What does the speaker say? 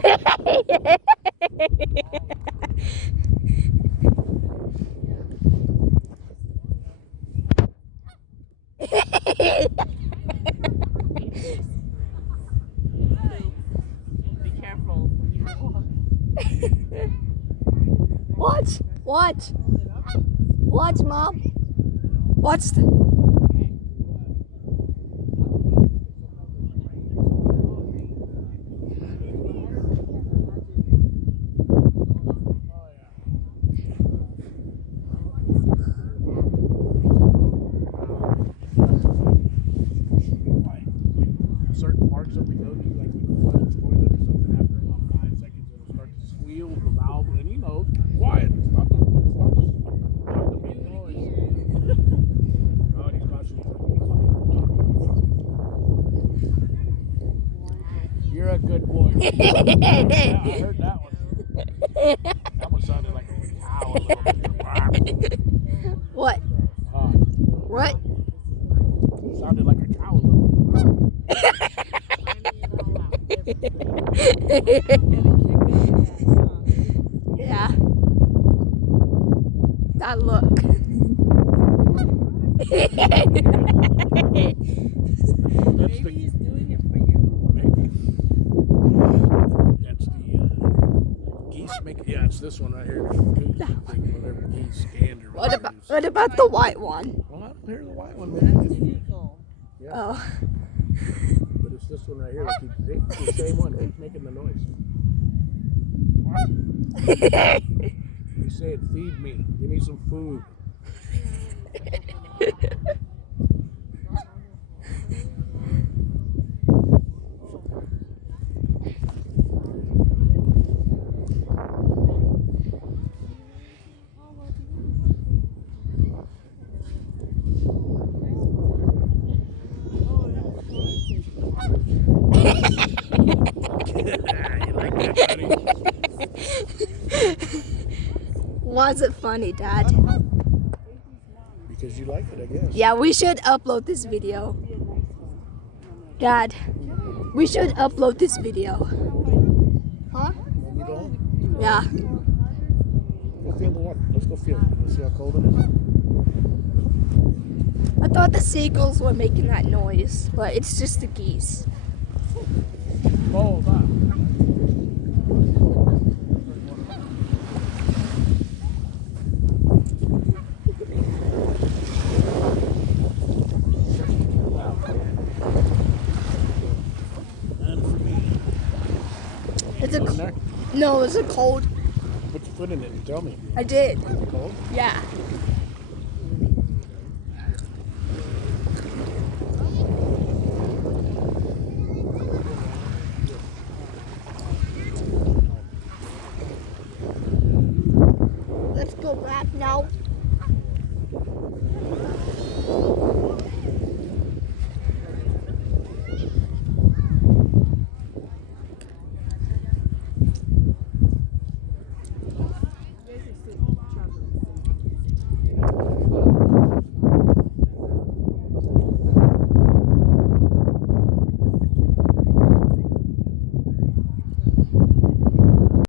Be careful when you walk. Watch, Mom. Watch the... Certain parts that we go to, like when you flush the toilet or something, after about 5 seconds it'll start to squeal the valve, and he knows, quiet, stop the big noise. Oh, and he's constantly talking. You're a good boy. Yeah, I heard that one. That one sounded like a cow a little bit. What? What? Sounded like a cow a little bit. Yeah. That look. Maybe he's doing it for you. That's the geese make. Yeah, it's this one right here. Whatever geese scanned or whatever. What about the white one? Well, I don't hear the white one. That's Maybe. illegal. Yeah. Oh. But it's this one right here that keeps it's the same one. It's making the noise. He's saying, "Feed me. Give me some food." You like that, buddy? Why is it funny, Dad? Because you like it, I guess. Yeah, we should upload this video. Dad, we should upload this video. Huh? When we go home, Yeah. go feel the water. Let's go feel it. Let's see how cold it is. I thought the seagulls were making that noise, but it's just the geese. Hold on. It's a In there? no, it's a cold. Put your foot in it and tell me. I did. Cold? Yeah.